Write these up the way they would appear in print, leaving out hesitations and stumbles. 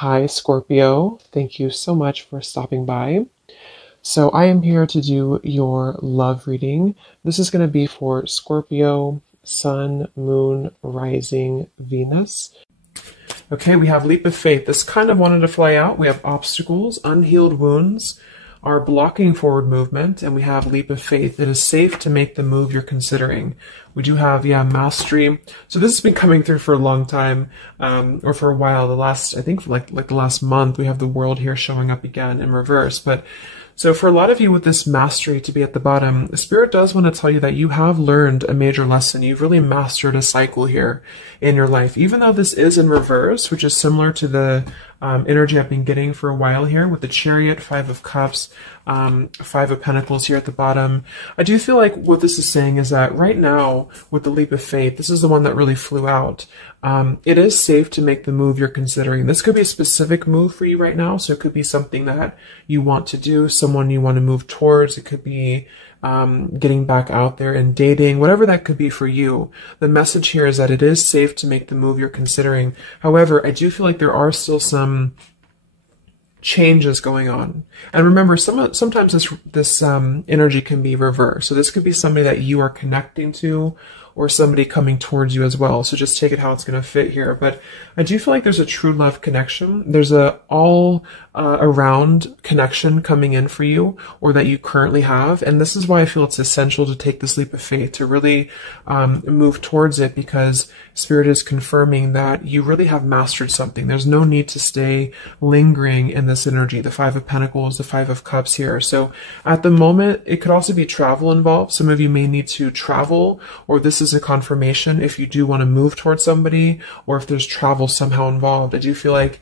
Hi, Scorpio. Thank you so much for stopping by. So, I am here to do your love reading. This is going to be for Scorpio, Sun, Moon, Rising, Venus. Okay, we have Leap of Faith. This kind of wanted to fly out. We have obstacles, unhealed wounds are blocking forward movement, and we have Leap of Faith. It is safe to make the move you're considering. We do have, Mastery. So this has been coming through for a long time, or for a while. I think like the last month, we have the World here showing up again in reverse. But so for a lot of you with this Mastery to be at the bottom, the Spirit does want to tell you that you have learned a major lesson. You've really mastered a cycle here in your life. Even though this is in reverse, which is similar to the energy I've been getting for a while here with the Chariot, Five of Cups, Five of Pentacles here at the bottom. I do feel like what this is saying is that right now with the Leap of Faith, this is the one that really flew out. It is safe to make the move you're considering. This could be a specific move for you right now. So it could be something that you want to do, someone you want to move towards. It could be getting back out there and dating, whatever that could be for you. The message here is that it is safe to make the move you're considering. However, I do feel like there are still some changes going on. And remember, sometimes this energy can be reversed. So this could be somebody that you are connecting to, or somebody coming towards you as well. So just take it how it's going to fit here. But I do feel like there's a true love connection. There's a all around connection coming in for you, or that you currently have. And this is why I feel it's essential to take this leap of faith, to really move towards it, because Spirit is confirming that you really have mastered something. There's no need to stay lingering in this energy. The Five of Pentacles, the Five of Cups here. So at the moment, it could also be travel involved. Some of you may need to travel, or this is a confirmation if you do want to move towards somebody, or if there's travel somehow involved. I do feel like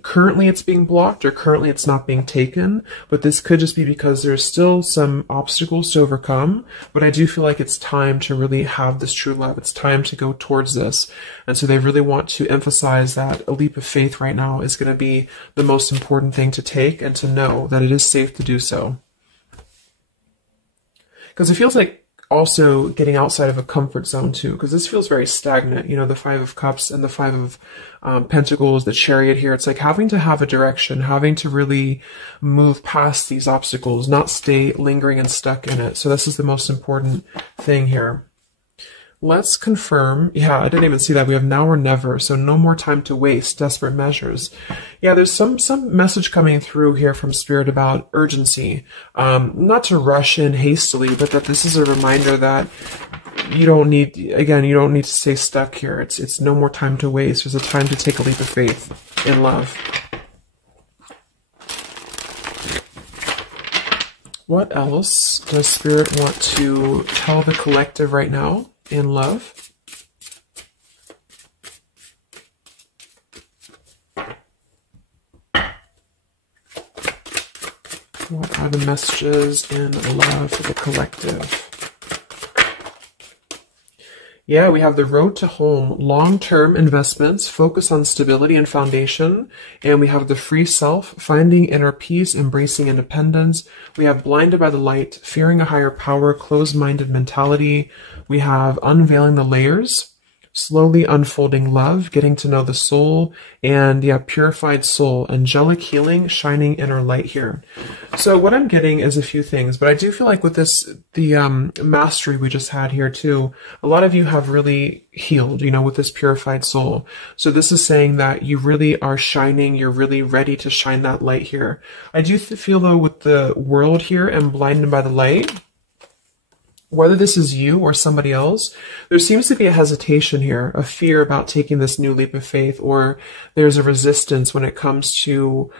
currently it's being blocked, or currently it's not being taken, but this could just be because there's still some obstacles to overcome. But I do feel like it's time to really have this true love. It's time to go towards this. And so they really want to emphasize that a leap of faith right now is going to be the most important thing to take, and to know that it is safe to do so. Because it feels like also getting outside of a comfort zone too, because this feels very stagnant. You know, the Five of Cups and the Five of Pentacles, the Chariot here. It's like having to have a direction, having to really move past these obstacles, not stay lingering and stuck in it. So this is the most important thing here. Let's confirm. Yeah, I didn't even see that. We have now or never. So no more time to waste. Desperate measures. Yeah, there's some message coming through here from Spirit about urgency. Not to rush in hastily, but that this is a reminder that you don't need to stay stuck here. It's no more time to waste. There's a time to take a leap of faith in love. What else does Spirit want to tell the collective right now in love? What are the messages in love for the collective? Yeah, we have the road to home, long-term investments, focus on stability and foundation. And we have the free self, finding inner peace, embracing independence. We have blinded by the light, fearing a higher power, closed-minded mentality. We have unveiling the layers, slowly unfolding love, getting to know the soul, and purified soul, angelic healing, shining inner light here. So what I'm getting is a few things, but I do feel like with this, the mastery we just had here too, a lot of you have really healed, with this purified soul. So this is saying that you really are shining, you're really ready to shine that light here. I do feel though with the world here and blinded by the light, whether this is you or somebody else, there seems to be a hesitation here, a fear about taking this new leap of faith, or there's a resistance when it comes to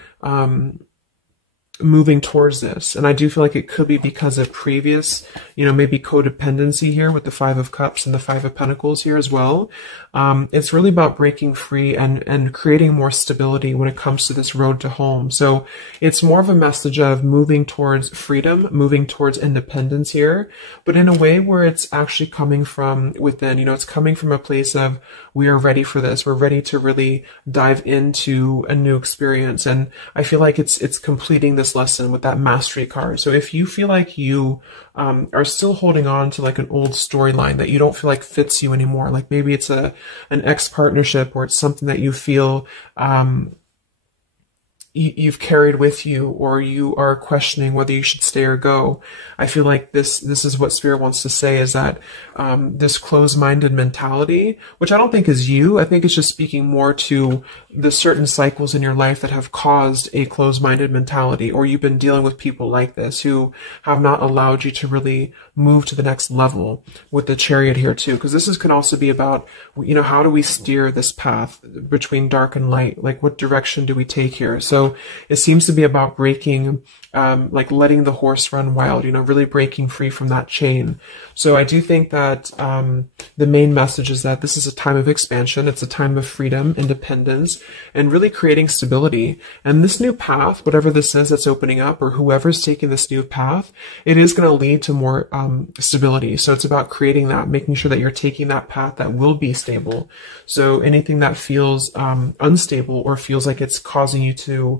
moving towards this. And I do feel like it could be because of previous, maybe codependency here with the Five of Cups and the Five of Pentacles here as well. It's really about breaking free and creating more stability when it comes to this road to home. So it's more of a message of moving towards freedom, moving towards independence here, but in a way where it's actually coming from within. It's coming from a place of, we are ready for this. We're ready to really dive into a new experience. And I feel like it's completing this lesson with that mastery card. So if you feel like you are still holding on to like an old storyline that you don't feel like fits you anymore, like maybe it's an ex partnership, or it's something that you feel you've carried with you, or you are questioning whether you should stay or go. I feel like this is what Spirit wants to say, is that this closed-minded mentality, which I don't think is you, I think it's just speaking more to the certain cycles in your life that have caused a closed-minded mentality, or you've been dealing with people like this who have not allowed you to really move to the next level, with the Chariot here too, because this can also be about, how do we steer this path between dark and light? Like, what direction do we take here? So it seems to be about breaking, like letting the horse run wild, really breaking free from that chain. So I do think that the main message is that this is a time of expansion. It's a time of freedom, independence, and really creating stability. And this new path, whatever this is that's opening up, or whoever's taking this new path, it is going to lead to more stability. So it's about creating that, making sure that you're taking that path that will be stable. So anything that feels unstable, or feels like it's causing you to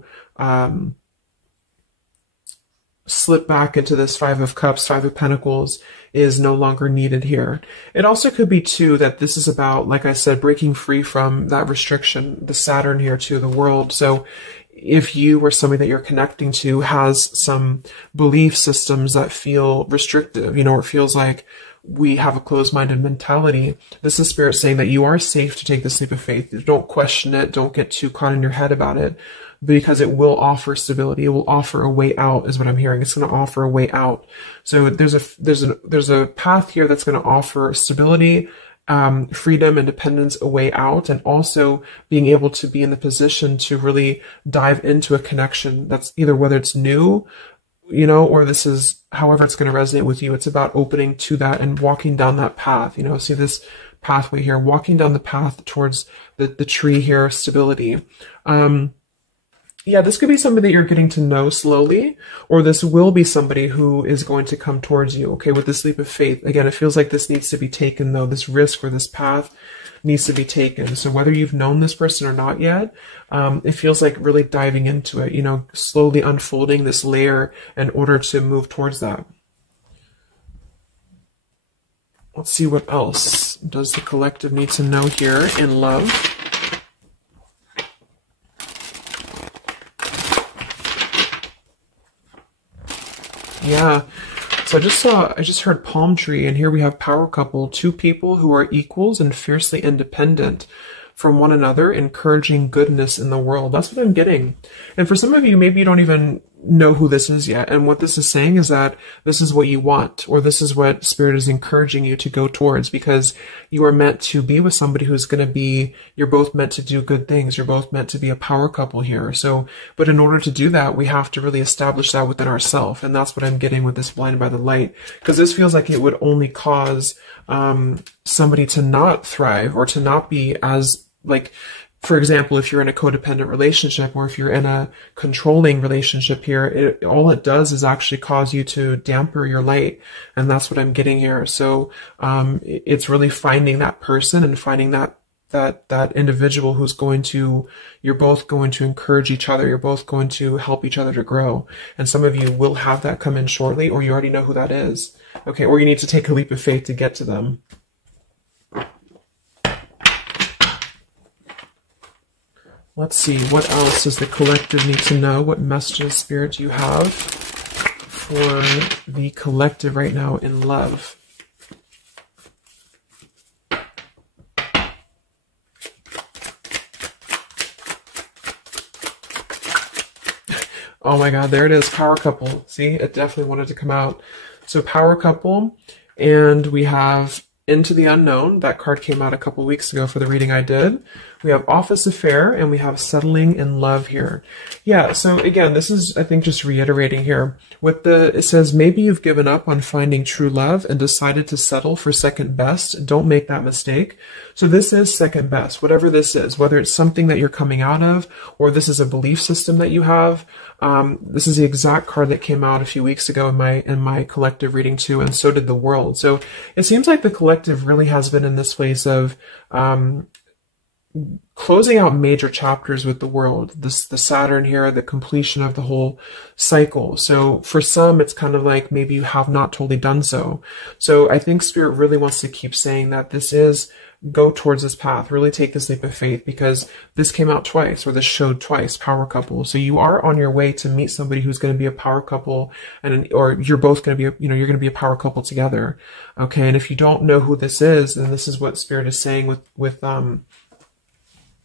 slip back into this Five of Cups, Five of Pentacles, is no longer needed here. It also could be too that this is about, like I said, breaking free from that restriction, the Saturn here too, the world. So if you or somebody that you're connecting to has some belief systems that feel restrictive, or it feels like we have a closed-minded mentality, this is Spirit saying that you are safe to take this leap of faith. Don't question it. Don't get too caught in your head about it, because it will offer stability. It will offer a way out, is what I'm hearing. It's going to offer a way out. So there's a path here that's going to offer stability, freedom, independence, a way out, and also being able to be in the position to really dive into a connection that's either, whether it's new, or this is however it's going to resonate with you. It's about opening to that and walking down that path. See this pathway here, walking down the path towards the tree here, stability. Yeah, this could be somebody that you're getting to know slowly, or this will be somebody who is going to come towards you, okay, with this leap of faith. Again, it feels like this needs to be taken, though. This risk or this path needs to be taken. So whether you've known this person or not yet, it feels like really diving into it, slowly unfolding this layer in order to move towards that. Let's see what else does the collective need to know here in love. Yeah, so I just heard palm tree, and here we have power couple, two people who are equals and fiercely independent from one another, encouraging goodness in the world. That's what I'm getting. And for some of you, maybe you don't even know who this is yet. And what this is saying is that this is what you want, or this is what Spirit is encouraging you to go towards, because you are meant to be with somebody who's going to be, you're both meant to do good things. You're both meant to be a power couple here. So, but in order to do that, we have to really establish that within ourselves. And that's what I'm getting with this blinded by the light, because this feels like it would only cause somebody to not thrive, or to not be as, like, for example, if you're in a codependent relationship, or if you're in a controlling relationship here, all it does is actually cause you to damper your light. And that's what I'm getting here. So it's really finding that person and finding that individual who's you're both going to encourage each other. You're both going to help each other to grow. And some of you will have that come in shortly, or you already know who that is. Okay, or you need to take a leap of faith to get to them. Let's see, what else does the collective need to know? What messages, Spirit, do you have for the collective right now in love? Oh my God, there it is, power couple. See, it definitely wanted to come out. So power couple, and we have Into the Unknown. That card came out a couple weeks ago for the reading I did. We have Office Affair, and we have Settling in Love here. Yeah, so again, this is, I think, just reiterating here. It says, maybe you've given up on finding true love and decided to settle for second best. Don't make that mistake. So this is second best, whatever this is, whether it's something that you're coming out of, or this is a belief system that you have. This is the exact card that came out a few weeks ago in my collective reading too, and so did the world. So it seems like the collective really has been in this place of closing out major chapters with the world, the Saturn here, the completion of the whole cycle. So for some, it's kind of like maybe you have not totally done so. So I think Spirit really wants to keep saying that this is go towards this path. Really take this leap of faith, because this came out twice, or this showed twice, power couple. So you are on your way to meet somebody who's going to be a power couple, or you're both going to be, you're going to be a power couple together. Okay. And if you don't know who this is, then this is what Spirit is saying with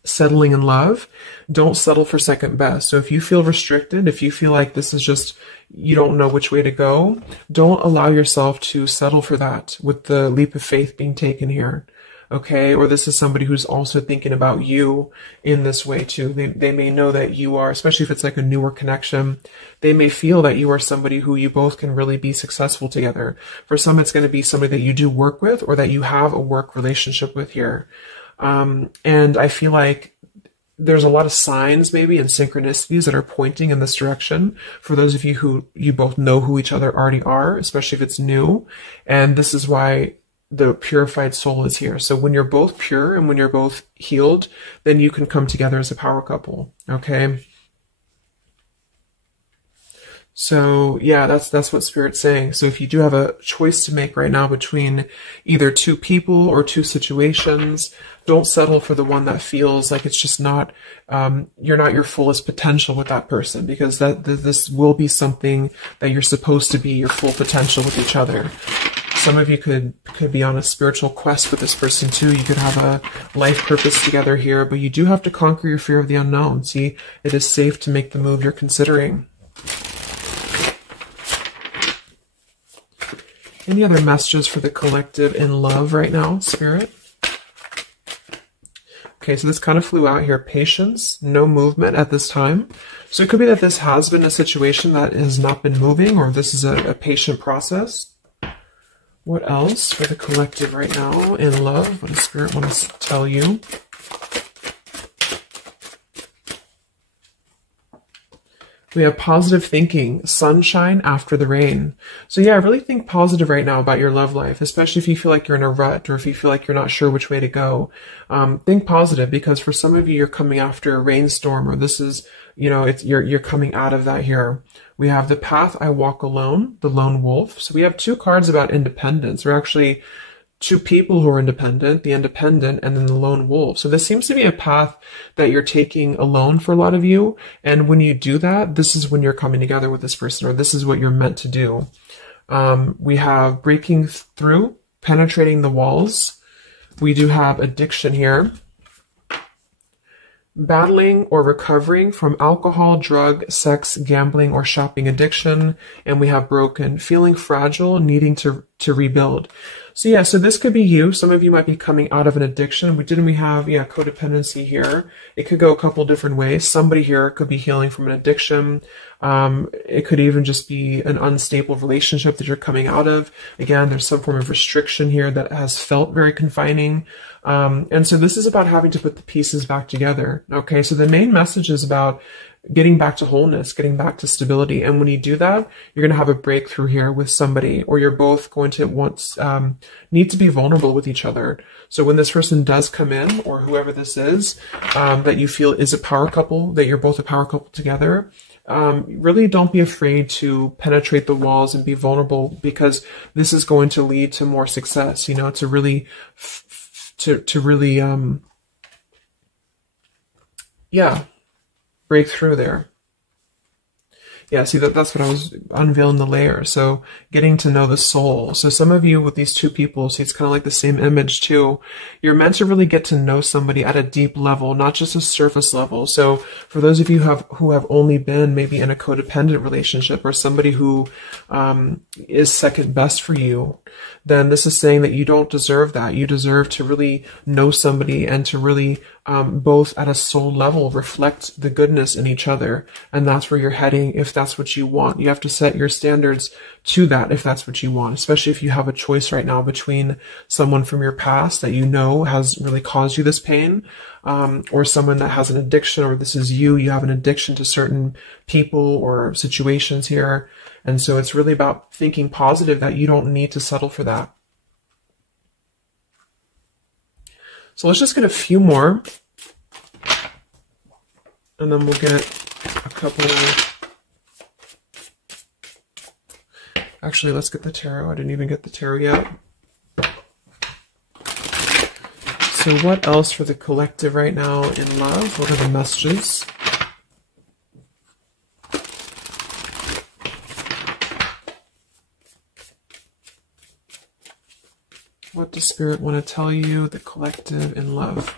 settling in love. Don't settle for second best. So if you feel restricted, if you feel like this is just, you don't know which way to go, don't allow yourself to settle for that with the leap of faith being taken here. Okay. Or this is somebody who's also thinking about you in this way too. They may know that you are, especially if it's like a newer connection, they may feel that you are somebody who you both can really be successful together. For some, it's going to be somebody that you do work with, or that you have a work relationship with here. And I feel like there's a lot of signs maybe and synchronicities that are pointing in this direction for those of you who you both know who each other already are, especially if it's new. And this is why the purified soul is here. So when you're both pure and when you're both healed, then you can come together as a power couple. Okay. So yeah, that's what Spirit's saying. So if you do have a choice to make right now between either two people or two situations, don't settle for the one that feels like it's just not, you're not your fullest potential with that person, because this will be something that you're supposed to be your full potential with each other. Some of you could be on a spiritual quest with this person too. You could have a life purpose together here, but you do have to conquer your fear of the unknown. See, it is safe to make the move you're considering. Any other messages for the collective in love right now, Spirit? Okay, so this kind of flew out here. Patience, no movement at this time. So it could be that this has been a situation that has not been moving, or this is a patient process. What else for the collective right now in love? What does Spirit want to tell you? We have positive thinking, sunshine after the rain. So yeah, really think positive right now about your love life, especially if you feel like you're in a rut, or if you feel like you're not sure which way to go. Think positive, because for some of you, you're coming after a rainstorm, or this is, you're coming out of that here. We have the path I walk alone, the lone wolf. So we have two cards about independence. We're actually two people who are independent, the independent, and then the lone wolf. So this seems to be a path that you're taking alone for a lot of you. And when you do that, this is when you're coming together with this person, or this is what you're meant to do. We have breaking through, penetrating the walls. We do have addiction here. Battling or recovering from alcohol, drug, sex, gambling, or shopping addiction. And we have broken, feeling fragile, needing to rebuild. So yeah, so this could be you. Some of you might be coming out of an addiction. We have codependency here. It could go a couple different ways. Somebody here could be healing from an addiction. It could even just be an unstable relationship that you're coming out of. Again, there's some form of restriction here that has felt very confining. And so this is about having to put the pieces back together. Okay, so the main message is about getting back to wholeness, getting back to stability. And when you do that, you're going to have a breakthrough here with somebody, or you're both going to need to be vulnerable with each other. So when this person does come in, or whoever this is, that you feel is a power couple, that you're both a power couple together, really don't be afraid to penetrate the walls and be vulnerable, because this is going to lead to more success, to really, break through there. Yeah, see, that's what I was unveiling the layer. So getting to know the soul. So some of you with these two people, see, it's kind of like the same image too. You're meant to really get to know somebody at a deep level, not just a surface level. So for those of you who have only been maybe in a codependent relationship, or somebody who is second best for you, then this is saying that you don't deserve that. You deserve to really know somebody, and to really both at a soul level reflect the goodness in each other. And that's where you're heading if that's what you want. You have to set your standards to that if that's what you want, especially if you have a choice right now between someone from your past that you know has really caused you this pain, or someone that has an addiction, or this is you have an addiction to certain people or situations here. And so it's really about thinking positive that you don't need to settle for that. So let's just get a few more, and then we'll get a couple. Actually, let's get the tarot. I didn't even get the tarot yet. So what else for the collective right now in love? What are the messages? What does Spirit want to tell you, the collective in love?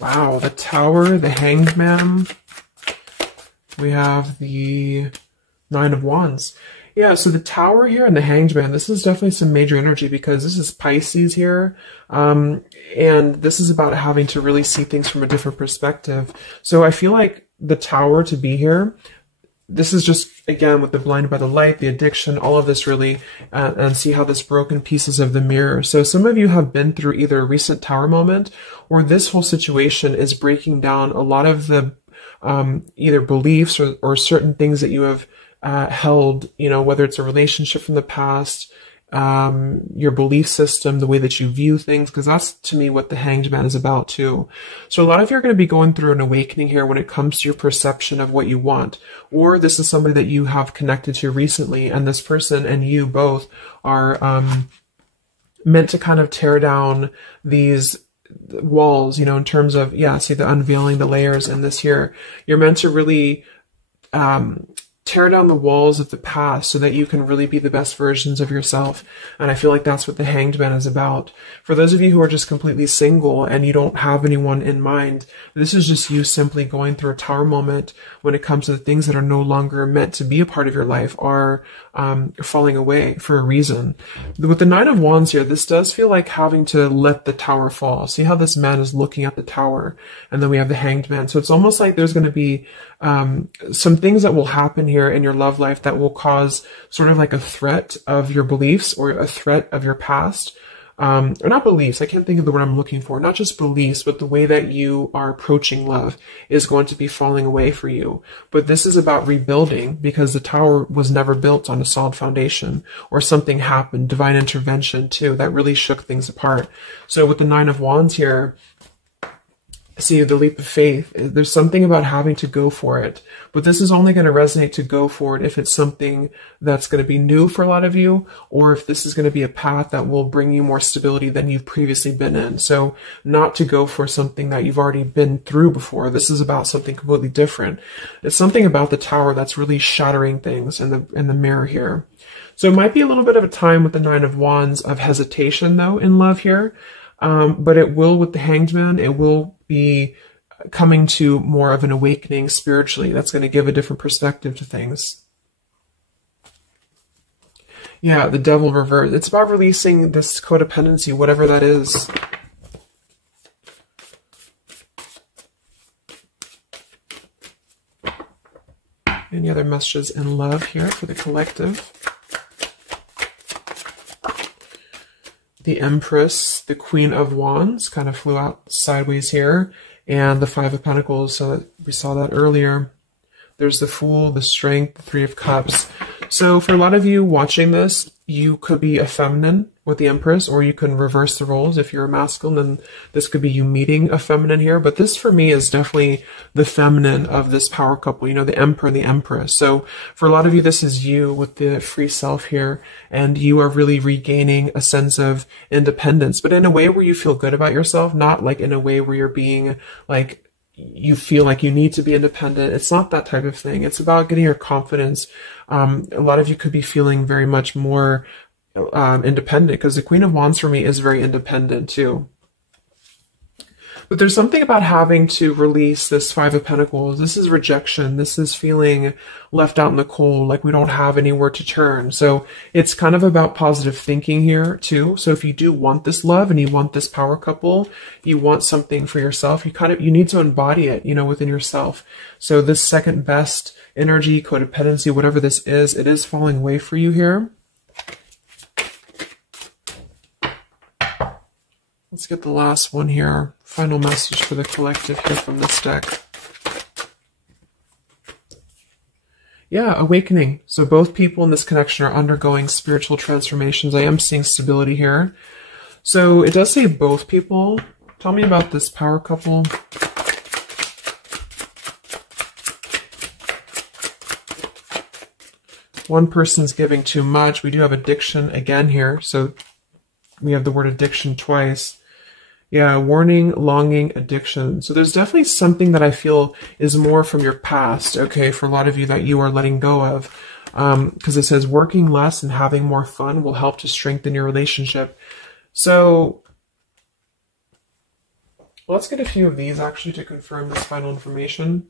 Wow, the Tower, the Hanged Man. We have the Nine of Wands. Yeah, so the Tower here and the Hanged Man, this is definitely some major energy because this is Pisces here. And this is about having to really see things from a different perspective. So I feel like the Tower to be here, this is just, again, with the blinded by the light, the addiction, all of this really, and see how this broken pieces of the mirror. So some of you have been through either a recent Tower moment or this whole situation is breaking down a lot of the either beliefs or certain things that you have held, you know, whether it's a relationship from the past, your belief system, the way that you view things, because that's to me what the Hanged Man is about too. So a lot of you are going to be going through an awakening here when it comes to your perception of what you want, or this is somebody that you have connected to recently, and this person and you both are meant to kind of tear down these walls, you know, in terms of, yeah, see the unveiling the layers in this here. You're meant to really tear down the walls of the past so that you can really be the best versions of yourself. And I feel like that's what the Hanged Man is about. For those of you who are just completely single and you don't have anyone in mind, this is just you simply going through a Tower moment when it comes to the things that are no longer meant to be a part of your life are falling away for a reason. With the Nine of Wands here, this does feel like having to let the Tower fall. See how this man is looking at the Tower, and then we have the Hanged Man. So it's almost like there's going to be some things that will happen here in your love life that will cause sort of like a threat of your beliefs or a threat of your past. Or not beliefs, I can't think of the word I'm looking for. Not just beliefs, but the way that you are approaching love is going to be falling away for you. But this is about rebuilding because the Tower was never built on a solid foundation, or something happened, divine intervention too, that really shook things apart. So with the Nine of Wands here, see the leap of faith, there's something about having to go for it, but this is only going to resonate to go for it if it's something that's going to be new for a lot of you, or if this is going to be a path that will bring you more stability than you've previously been in. So not to go for something that you've already been through before. This is about something completely different. It's something about the Tower that's really shattering things in the mirror here. So it might be a little bit of a time with the Nine of Wands of hesitation though in love here. But it will, with the Hanged Man, it will be coming to more of an awakening spiritually. That's going to give a different perspective to things. Yeah, the Devil reverse. It's about releasing this codependency, whatever that is. Any other messages in love here for the collective? The Empress, the Queen of Wands kind of flew out sideways here, and the Five of Pentacles, so that we saw that earlier. There's the Fool, the Strength, the Three of Cups. So for a lot of you watching this, you could be a feminine with the Empress, or you can reverse the roles. If you're a masculine, then this could be you meeting a feminine here. But this for me is definitely the feminine of this power couple, you know, the Emperor and the Empress. So for a lot of you, this is you with the free self here, and you are really regaining a sense of independence, but in a way where you feel good about yourself, not like in a way where you're being like, you feel like you need to be independent. It's not that type of thing. It's about getting your confidence. A lot of you could be feeling very much more independent, because the Queen of Wands for me is very independent too. But there's something about having to release this Five of Pentacles. This is rejection. This is feeling left out in the cold, like we don't have anywhere to turn. So it's kind of about positive thinking here too. So if you do want this love and you want this power couple, you want something for yourself, you need to embody it, you know, within yourself. So this second best energy, codependency, whatever this is, it is falling away for you here. Let's get the last one here. Final message for the collective here from this deck. Yeah, awakening. So both people in this connection are undergoing spiritual transformations. I am seeing stability here. So it does say both people. Tell me about this power couple. One person's giving too much. We do have addiction again here. So we have the word addiction twice. Yeah, warning, longing, addiction. So there's definitely something that I feel is more from your past, okay, for a lot of you that you are letting go of. Because it says working less and having more fun will help to strengthen your relationship. So let's get a few of these actually to confirm this final information.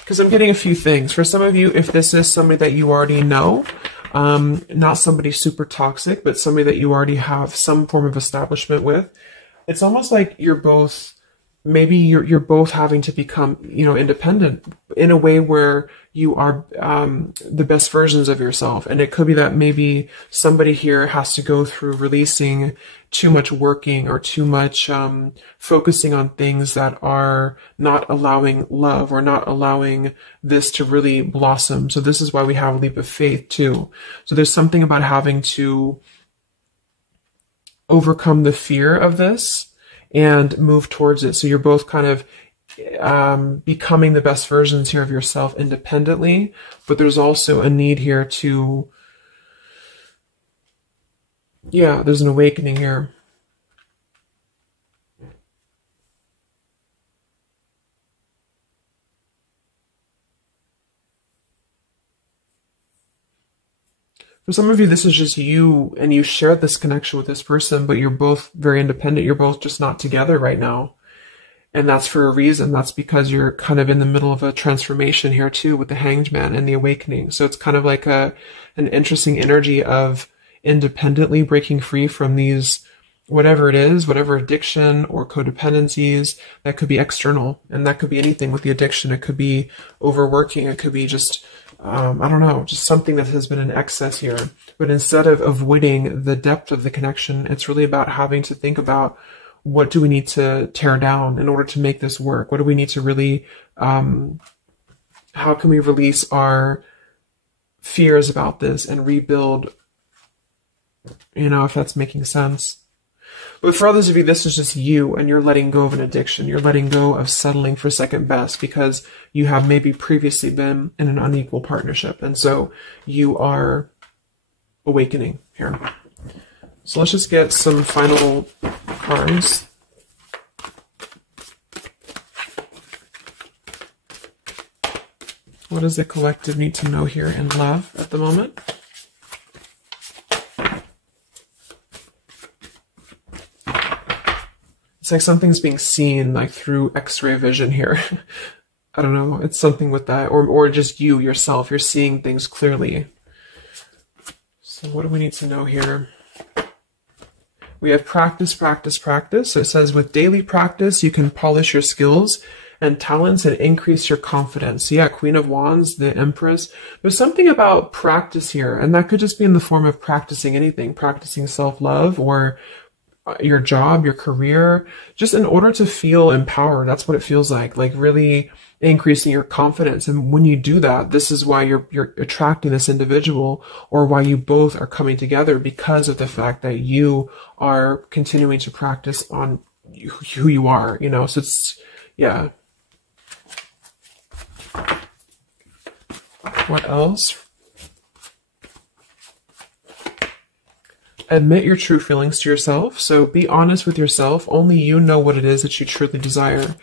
Because I'm getting a few things. For some of you, if this is somebody that you already know, not somebody super toxic, but somebody that you already have some form of establishment with, it's almost like you're both, maybe you're both having to become, independent in a way where you are the best versions of yourself. And it could be that maybe somebody here has to go through releasing too much working or too much focusing on things that are not allowing love or not allowing this to really blossom. So this is why we have a leap of faith too. So there's something about having to overcome the fear of this and move towards it. So you're both kind of becoming the best versions here of yourself independently, but there's also a need here to, there's an awakening here. For some of you, this is just you, and you shared this connection with this person, but you're both very independent. You're both just not together right now. And that's for a reason. That's because you're kind of in the middle of a transformation here too with the Hanged Man and the awakening. So it's kind of like an interesting energy of independently breaking free from these, whatever it is, whatever addiction or codependencies that could be external. And that could be anything with the addiction. It could be overworking. It could be just, I don't know, just something that has been in excess here. But instead of avoiding the depth of the connection, it's really about having to think about, what do we need to tear down in order to make this work? What do we need to really, how can we release our fears about this and rebuild, if that's making sense. But for others of you, this is just you, and you're letting go of an addiction. You're letting go of settling for second best because you have maybe previously been in an unequal partnership. And so you are awakening here. So let's just get some final cards. What does the collective need to know here in love at the moment? It's like something's being seen like through X-ray vision here. I don't know. It's something with that. Or just you, yourself. You're seeing things clearly. So what do we need to know here? We have practice, practice, practice. So it says with daily practice, you can polish your skills and talents and increase your confidence. So yeah, Queen of Wands, the Empress. There's something about practice here, and that could just be in the form of practicing anything, practicing self-love or your job, your career, just in order to feel empowered. That's what it feels like really increasing your confidence. And when you do that, this is why you're attracting this individual, or why you both are coming together, because of the fact that you are continuing to practice on who you are, so it's, yeah. What else? Admit your true feelings to yourself. So be honest with yourself. Only you know what it is that you truly desire.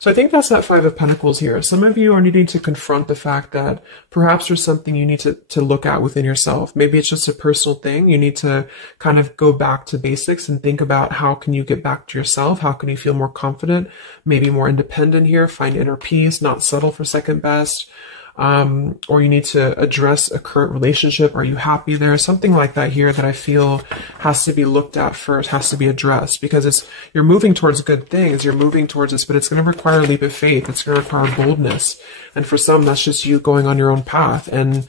So I think that's that Five of Pentacles here. Some of you are needing to confront the fact that perhaps there's something you need to look at within yourself. Maybe it's just a personal thing. You need to kind of go back to basics and think about how can you get back to yourself? How can you feel more confident, maybe more independent here, find inner peace, not settle for second best. Or you need to address a current relationship. Are you happy there? Something like that here that I feel has to be looked at first, has to be addressed, because you're moving towards good things. You're moving towards this, but it's going to require a leap of faith. It's going to require boldness. And for some, that's just you going on your own path. And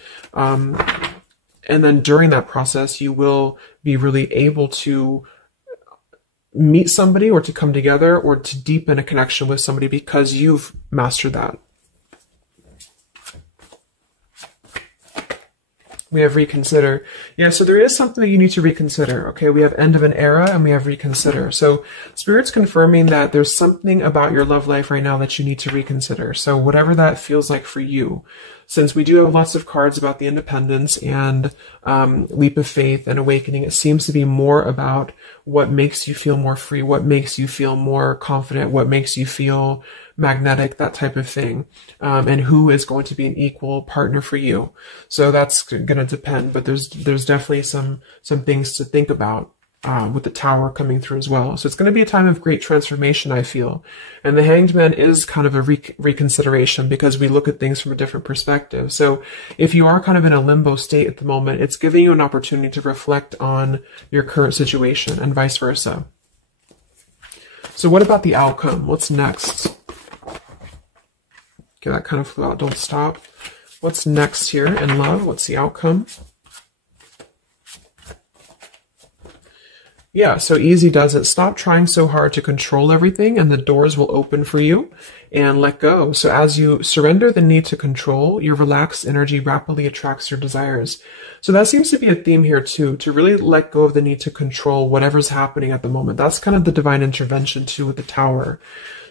then during that process, you will be really able to meet somebody or to come together or to deepen a connection with somebody because you've mastered that. We have reconsider. Yeah, so there is something that you need to reconsider. Okay, we have end of an era and we have reconsider. So Spirit's confirming that there's something about your love life right now that you need to reconsider. So whatever that feels like for you. Since we do have lots of cards about the independence and leap of faith and awakening, it seems to be more about what makes you feel more free, what makes you feel more confident, what makes you feel magnetic, that type of thing, and who is going to be an equal partner for you. So that's going to depend, but there's definitely some things to think about with the Tower coming through as well. So it's going to be a time of great transformation, I feel. And the Hanged Man is kind of a reconsideration because we look at things from a different perspective. So if you are kind of in a limbo state at the moment, it's giving you an opportunity to reflect on your current situation and vice versa. So what about the outcome? What's next? Okay, that kind of flew out. Don't stop. What's next here in love? What's the outcome? Yeah, so easy does it. Stop trying so hard to control everything and the doors will open for you, and let go. So as you surrender the need to control, your relaxed energy rapidly attracts your desires. So that seems to be a theme here too, to really let go of the need to control whatever's happening at the moment. That's kind of the divine intervention too with the Tower.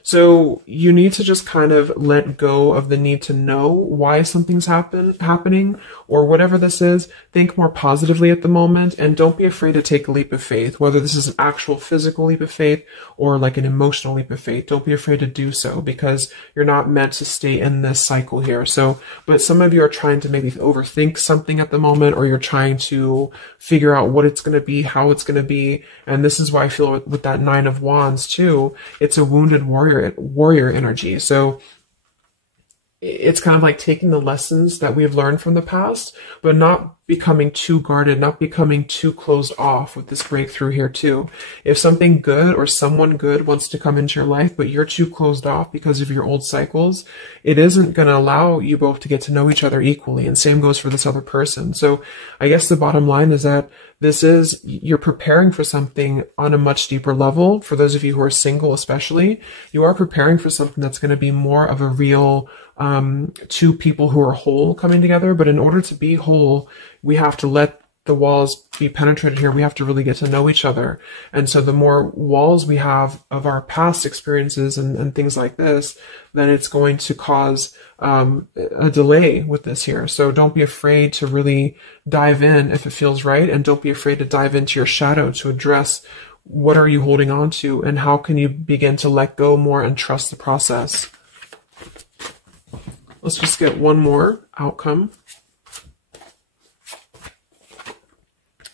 So you need to just kind of let go of the need to know why something's happening or whatever this is. Think more positively at the moment and don't be afraid to take a leap of faith, whether this is an actual physical leap of faith or like an emotional leap of faith. Don't be afraid to do so because you're not meant to stay in this cycle here. So, but some of you are trying to maybe overthink something at the moment, or you're trying to figure out what it's going to be, how it's going to be. And this is why I feel with that Nine of Wands too, it's a wounded warrior energy. So it's kind of like taking the lessons that we've learned from the past, but not becoming too guarded, not becoming too closed off with this breakthrough here too. If something good or someone good wants to come into your life, but you're too closed off because of your old cycles, it isn't going to allow you both to get to know each other equally. And same goes for this other person. So I guess the bottom line is that you're preparing for something on a much deeper level. For those of you who are single, especially, you are preparing for something that's going to be more of a real two people who are whole coming together. But in order to be whole, we have to let the walls be penetrated here. We have to really get to know each other. And so the more walls we have of our past experiences and things like this, then it's going to cause a delay with this here. So don't be afraid to really dive in if it feels right. And don't be afraid to dive into your shadow to address what are you holding on to and how can you begin to let go more and trust the process. Let's just get one more outcome.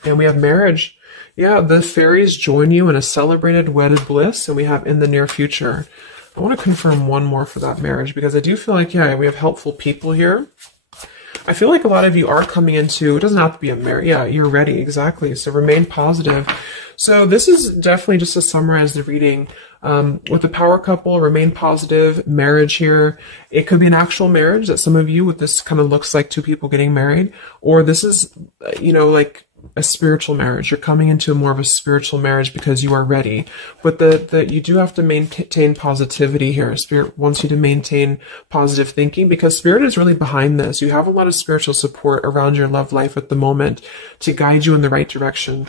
And we have marriage. Yeah, the fairies join you in a celebrated wedded bliss, and we have in the near future. I want to confirm one more for that marriage because I do feel like, yeah, we have helpful people here. I feel like a lot of you are coming into, it doesn't have to be a marriage. Yeah, you're ready. Exactly. So remain positive. So this is definitely just to summarize the reading. With the power couple, remain positive, marriage here. It could be an actual marriage that some of you with this kind of looks like two people getting married, or this is, like a spiritual marriage. You're coming into more of a spiritual marriage because you are ready. But you do have to maintain positivity here. Spirit wants you to maintain positive thinking because Spirit is really behind this. You have a lot of spiritual support around your love life at the moment to guide you in the right direction.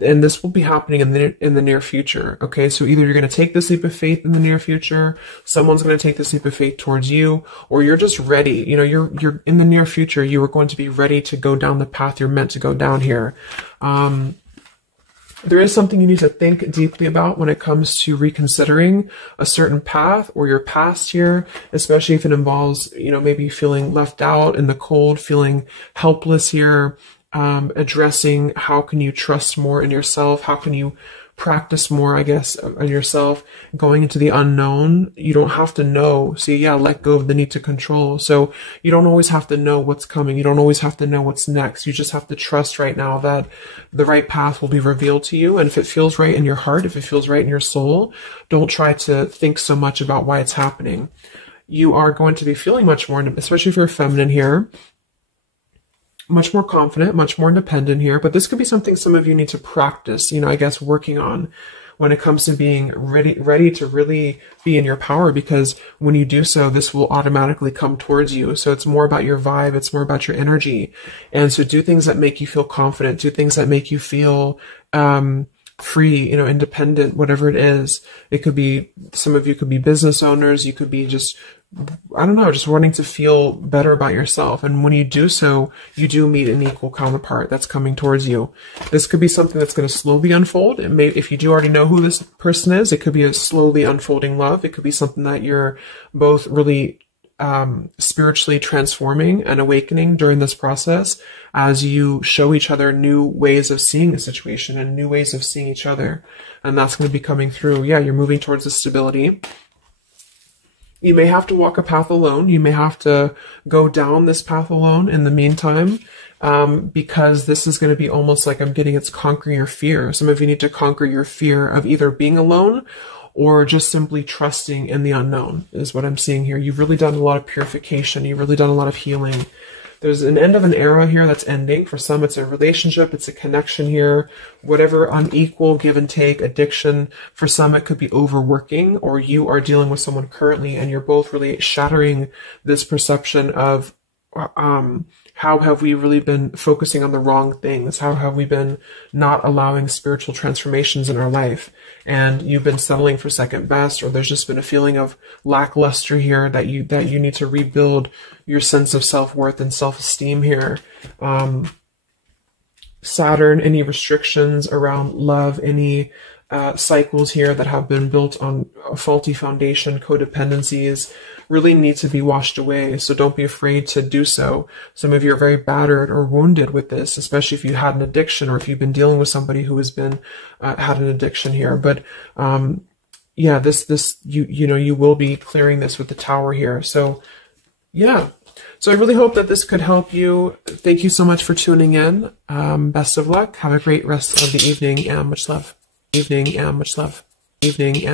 And this will be happening in the near future. Okay, so either you're going to take this leap of faith in the near future, someone's going to take this leap of faith towards you, or you're just ready. You're in the near future. You are going to be ready to go down the path you're meant to go down here. There is something you need to think deeply about when it comes to reconsidering a certain path or your past here, especially if it involves, maybe feeling left out in the cold, feeling helpless here, addressing how can you trust more in yourself? How can you practice more, I guess, on yourself, going into the unknown. You don't have to know. See, yeah, let go of the need to control. So you don't always have to know what's coming. You don't always have to know what's next. You just have to trust right now that the right path will be revealed to you. And if it feels right in your heart, if it feels right in your soul, don't try to think so much about why it's happening. You are going to be feeling much more, especially if you're feminine here, much more confident, much more independent here, but this could be something some of you need to practice, I guess, working on. when it comes to being ready to really be in your power, because when you do so, this will automatically come towards you. So it's more about your vibe. It's more about your energy. And so do things that make you feel confident, do things that make you feel, free, independent, whatever it is. It could be, some of you could be business owners. You could be just, I don't know, just wanting to feel better about yourself. And when you do so, you do meet an equal counterpart that's coming towards you. This could be something that's going to slowly unfold. It may, if you do already know who this person is, it could be a slowly unfolding love. It could be something that you're both really spiritually transforming and awakening during this process as you show each other new ways of seeing a situation and new ways of seeing each other. And that's going to be coming through. Yeah, you're moving towards the stability. You may have to walk a path alone. You may have to go down this path alone in the meantime, because this is going to be almost like, I'm getting, it's conquering your fear. Some of you need to conquer your fear of either being alone or just simply trusting in the unknown, is what I'm seeing here. You've really done a lot of purification. You've really done a lot of healing. There's an end of an era here that's ending. For some, it's a relationship. It's a connection here. Whatever unequal give and take, addiction. For some, it could be overworking, or you are dealing with someone currently and you're both really shattering this perception of, how have we really been focusing on the wrong things? How have we been not allowing spiritual transformations in our life? And you've been settling for second best, or there's just been a feeling of lackluster here that you need to rebuild your sense of self-worth and self-esteem here. Saturn, any restrictions around love, any cycles here that have been built on a faulty foundation, codependencies, really need to be washed away. So don't be afraid to do so. Some of you are very battered or wounded with this, especially if you had an addiction, or if you've been dealing with somebody who has been had an addiction here. But yeah, you will be clearing this with the Tower here. So yeah. So I really hope that this could help you. Thank you so much for tuning in. Best of luck. Have a great rest of the evening, and much love. Evening, and much love. Evening, and